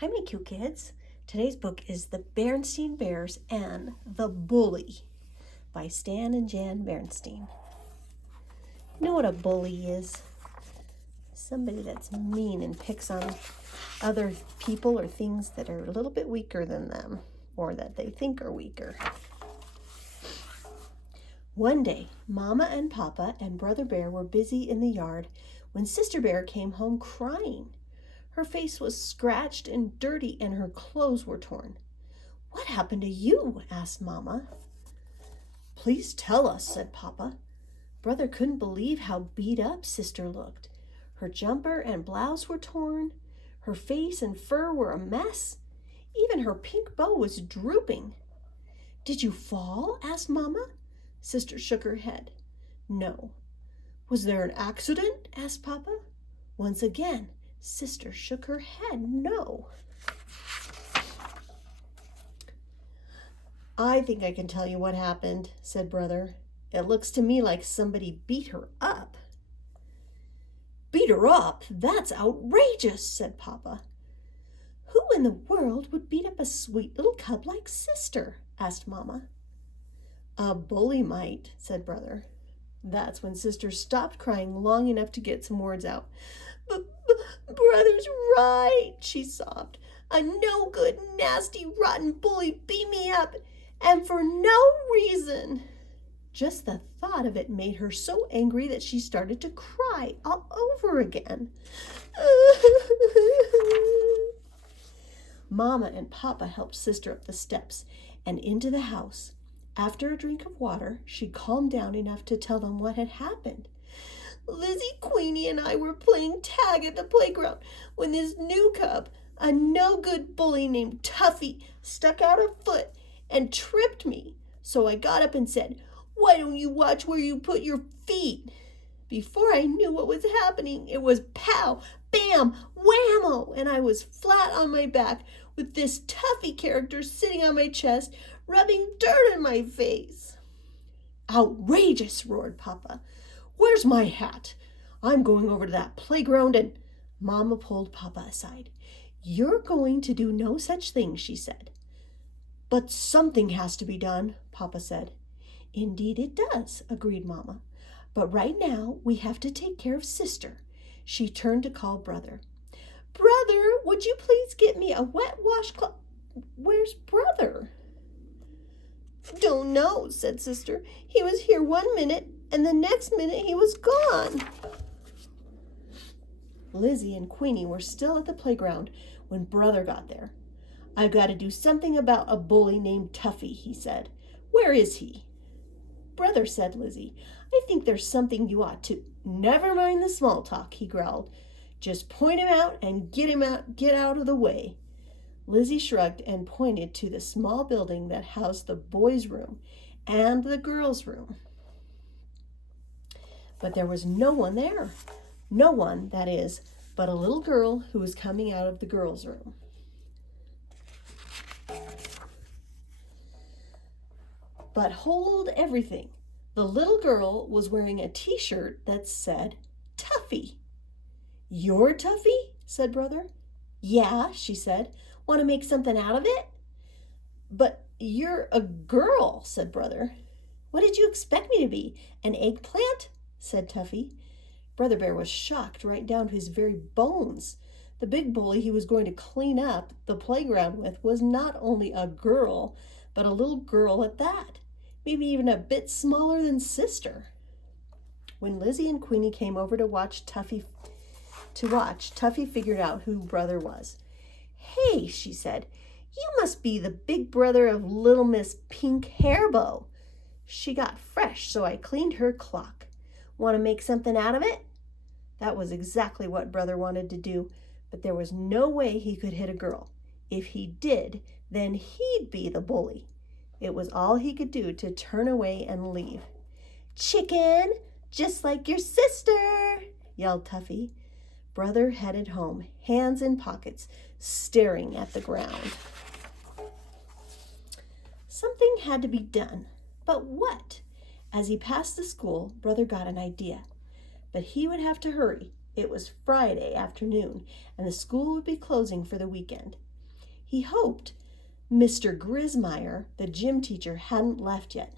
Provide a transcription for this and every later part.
Hi, my cute kids. Today's book is The Berenstain Bears and the Bully by Stan and Jan Berenstain. You know what a bully is? Somebody that's mean and picks on other people or things that are a little bit weaker than them or that they think are weaker. One day, Mama and Papa and Brother Bear were busy in the yard when Sister Bear came home crying. Her face was scratched and dirty and her clothes were torn. "What happened to you?" asked Mama. "Please tell us," said Papa. Brother couldn't believe how beat up Sister looked. Her jumper and blouse were torn. Her face and fur were a mess. Even her pink bow was drooping. "Did you fall?" asked Mama. Sister shook her head. "No." "Was there an accident?" asked Papa. Once again, Sister shook her head. "No." "I think I can tell you what happened," said Brother. "It looks to me like somebody beat her up." "Beat her up? That's outrageous," said Papa. "Who in the world would beat up a sweet little cub like Sister?" asked Mama. "A bully might," said Brother. That's when Sister stopped crying long enough to get some words out. "Brother's right," she sobbed. "A no-good, nasty, rotten bully beat me up, and for no reason." Just the thought of it made her so angry that she started to cry all over again. Mama and Papa helped Sister up the steps and into the house. After a drink of water, she calmed down enough to tell them what had happened. "Lizzie, Queenie, and I were playing tag at the playground when this new cub, a no-good bully named Tuffy, stuck out a foot and tripped me. So I got up and said, 'Why don't you watch where you put your feet?' Before I knew what was happening, it was pow, bam, whammo, and I was flat on my back with this Tuffy character sitting on my chest, rubbing dirt in my face." "Outrageous!" roared Papa. "Where's my hat? I'm going over to that playground and—" Mama pulled Papa aside. "You're going to do no such thing," she said. "But something has to be done," Papa said. "Indeed it does," agreed Mama. "But right now we have to take care of Sister." She turned to call Brother. "Brother, would you please get me a wet washcloth?" "Where's Brother?" "Don't know," said Sister. "He was here 1 minute, and the next minute he was gone." Lizzie and Queenie were still at the playground when Brother got there. "I've got to do something about a bully named Tuffy," he said. "Where is he?" "Brother," said Lizzie, "I think there's something you ought to—" "Never mind the small talk," he growled. "Just point him out and get out of the way." Lizzie shrugged and pointed to the small building that housed the boys' room and the girls' room. But there was no one there. No one, that is, but a little girl who was coming out of the girls' room. But hold everything. The little girl was wearing a t-shirt that said Tuffy. "You're Tuffy?" said Brother. "Yeah," she said. "Want to make something out of it?" "But you're a girl," said Brother. "What did you expect me to be? An eggplant?" said Tuffy. Brother Bear was shocked right down to his very bones. The big bully he was going to clean up the playground with was not only a girl, but a little girl at that, maybe even a bit smaller than Sister. When Lizzie and Queenie came over to watch, Tuffy figured out who Brother was. "Hey," she said, "you must be the big brother of little Miss Pink Hairbow. She got fresh, so I cleaned her clock. Want to make something out of it?" That was exactly what Brother wanted to do, but there was no way he could hit a girl. If he did, then he'd be the bully. It was all he could do to turn away and leave. "Chicken, just like your sister," yelled Tuffy. Brother headed home, hands in pockets, staring at the ground. Something had to be done, but what? As he passed the school, Brother got an idea. But he would have to hurry. It was Friday afternoon, and the school would be closing for the weekend. He hoped Mr. Grismeyer, the gym teacher, hadn't left yet.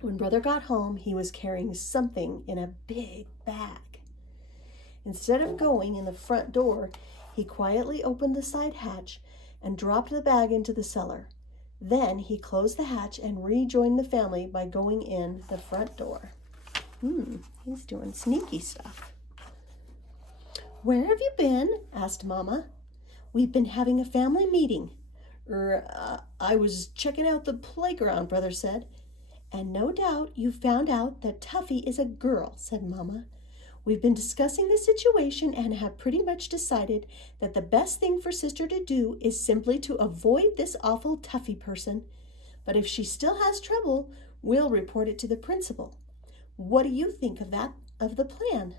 When Brother got home, he was carrying something in a big bag. Instead of going in the front door, he quietly opened the side hatch and dropped the bag into the cellar. Then he closed the hatch and rejoined the family by going in the front door. He's doing sneaky stuff. "Where have you been?" asked Mama. "We've been having a family meeting." I was checking out the playground," Brother said. "And no doubt you found out that Tuffy is a girl," said Mama. "We've been discussing the situation and have pretty much decided that the best thing for Sister to do is simply to avoid this awful Tuffy person. But if she still has trouble, we'll report it to the principal. What do you think of the plan?"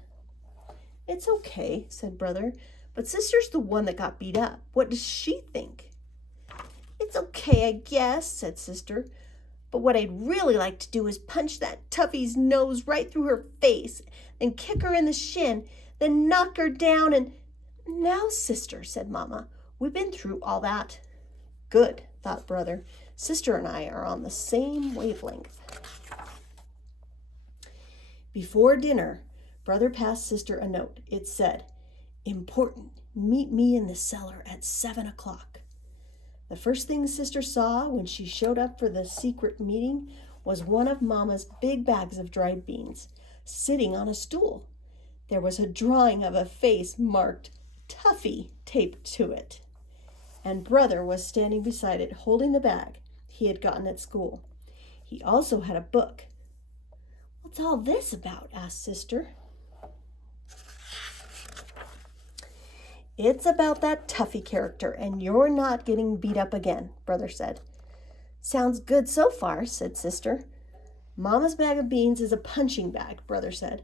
"It's okay," said Brother, "but Sister's the one that got beat up. What does she think?" "It's okay, I guess," said Sister. "But what I'd really like to do is punch that Tuffy's nose right through her face, then kick her in the shin, then knock her down and—" "Now, Sister," said Mama, "we've been through all that." "Good," thought Brother. "Sister and I are on the same wavelength." Before dinner, Brother passed Sister a note. It said, "Important, meet me in the cellar at 7 o'clock. The first thing Sister saw when she showed up for the secret meeting was one of Mama's big bags of dried beans, sitting on a stool. There was a drawing of a face marked Tuffy taped to it, and Brother was standing beside it holding the bag he had gotten at school. He also had a book. "What's all this about?" asked Sister. "It's about that Tuffy character, and you're not getting beat up again," Brother said. "Sounds good so far," said Sister. "Mama's bag of beans is a punching bag," Brother said.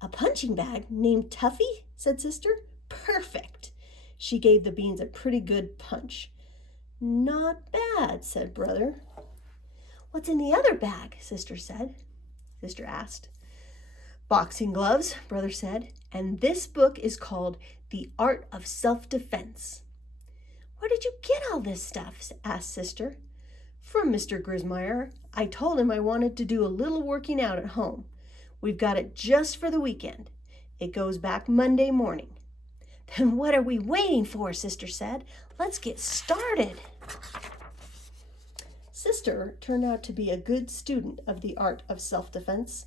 "A punching bag named Tuffy?" said Sister. "Perfect." She gave the beans a pretty good punch. "Not bad," said Brother. "What's in the other bag?" Sister asked. "Boxing gloves," Brother said, "and this book is called The Art of Self-Defense." "Where did you get all this stuff?" asked Sister. "From Mr. Grismeyer. I told him I wanted to do a little working out at home. We've got it just for the weekend. It goes back Monday morning." "Then what are we waiting for?" Sister said. "Let's get started." Sister turned out to be a good student of the art of self-defense.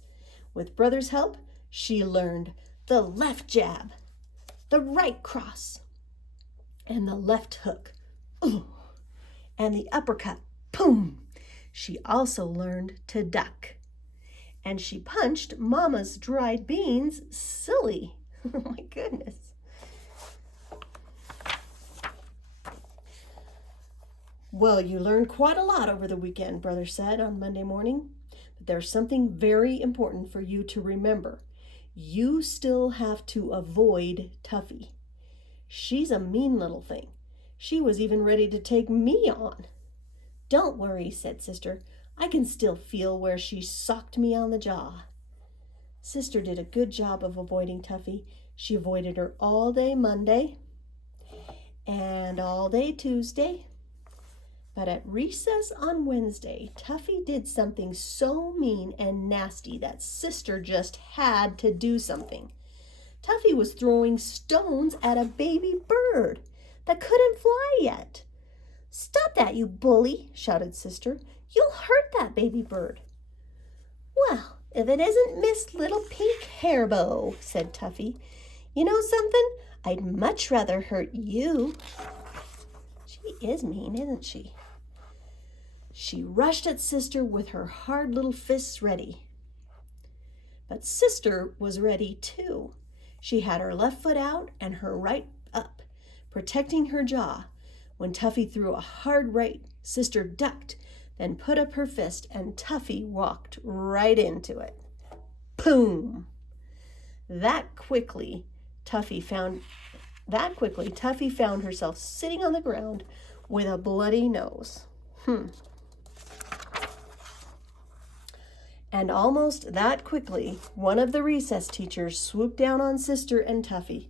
With Brother's help, she learned the left jab, the right cross, and the left hook, and the uppercut, boom. She also learned to duck. And she punched Mama's dried beans silly. Oh my goodness. "Well, you learned quite a lot over the weekend," Brother said on Monday morning. "But there's something very important for you to remember. You still have to avoid Tuffy. She's a mean little thing. She was even ready to take me on." "Don't worry," said Sister. "I can still feel where she socked me on the jaw." Sister did a good job of avoiding Tuffy. She avoided her all day Monday and all day Tuesday. But at recess on Wednesday, Tuffy did something so mean and nasty that Sister just had to do something. Tuffy was throwing stones at a baby bird that couldn't fly yet. "Stop that, you bully," shouted Sister. "You'll hurt that baby bird." "Well, if it isn't Miss Little Pink Hairbow," said Tuffy. "You know something? I'd much rather hurt you." She is mean, isn't she? She rushed at Sister with her hard little fists ready. But Sister was ready too. She had her left foot out and her right up, protecting her jaw. When Tuffy threw a hard right, Sister ducked, then put up her fist, and Tuffy walked right into it. Boom! That quickly, Tuffy found herself sitting on the ground with a bloody nose. And almost that quickly, one of the recess teachers swooped down on Sister and Tuffy.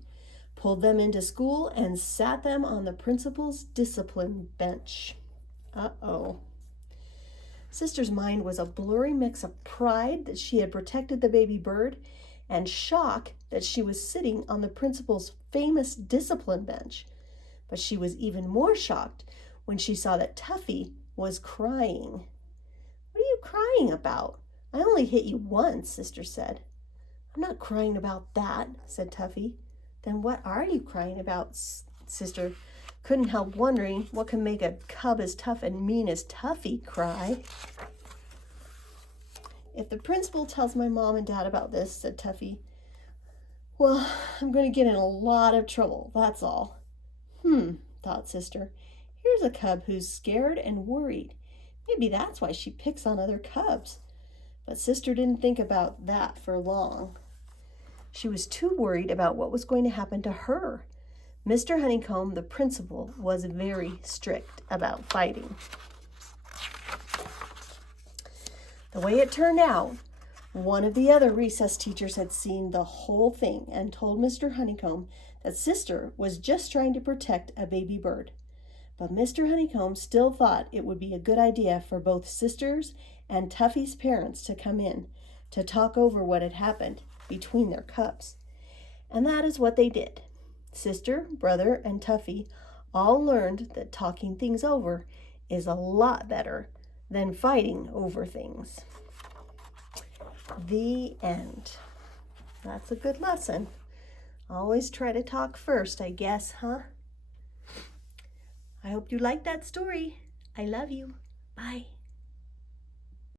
pulled them into school, and sat them on the principal's discipline bench. Uh-oh. Sister's mind was a blurry mix of pride that she had protected the baby bird and shock that she was sitting on the principal's famous discipline bench. But she was even more shocked when she saw that Tuffy was crying. "What are you crying about? I only hit you once," Sister said. "I'm not crying about that," said Tuffy. "Then what are you crying about?" Sister couldn't help wondering what can make a cub as tough and mean as Tuffy cry. "If the principal tells my mom and dad about this," said Tuffy, "well, I'm going to get in a lot of trouble, that's all." Thought Sister. Here's a cub who's scared and worried. Maybe that's why she picks on other cubs. But Sister didn't think about that for long. She was too worried about what was going to happen to her. Mr. Honeycomb, the principal, was very strict about fighting. The way it turned out, one of the other recess teachers had seen the whole thing and told Mr. Honeycomb that Sister was just trying to protect a baby bird. But Mr. Honeycomb still thought it would be a good idea for both Sister's and Tuffy's parents to come in to talk over what had happened between their cubs. And that is what they did. Sister, brother, and Tuffy all learned that talking things over is a lot better than fighting over things. The end. That's a good lesson. Always try to talk first, I guess, huh? I hope you liked that story. I love you. Bye.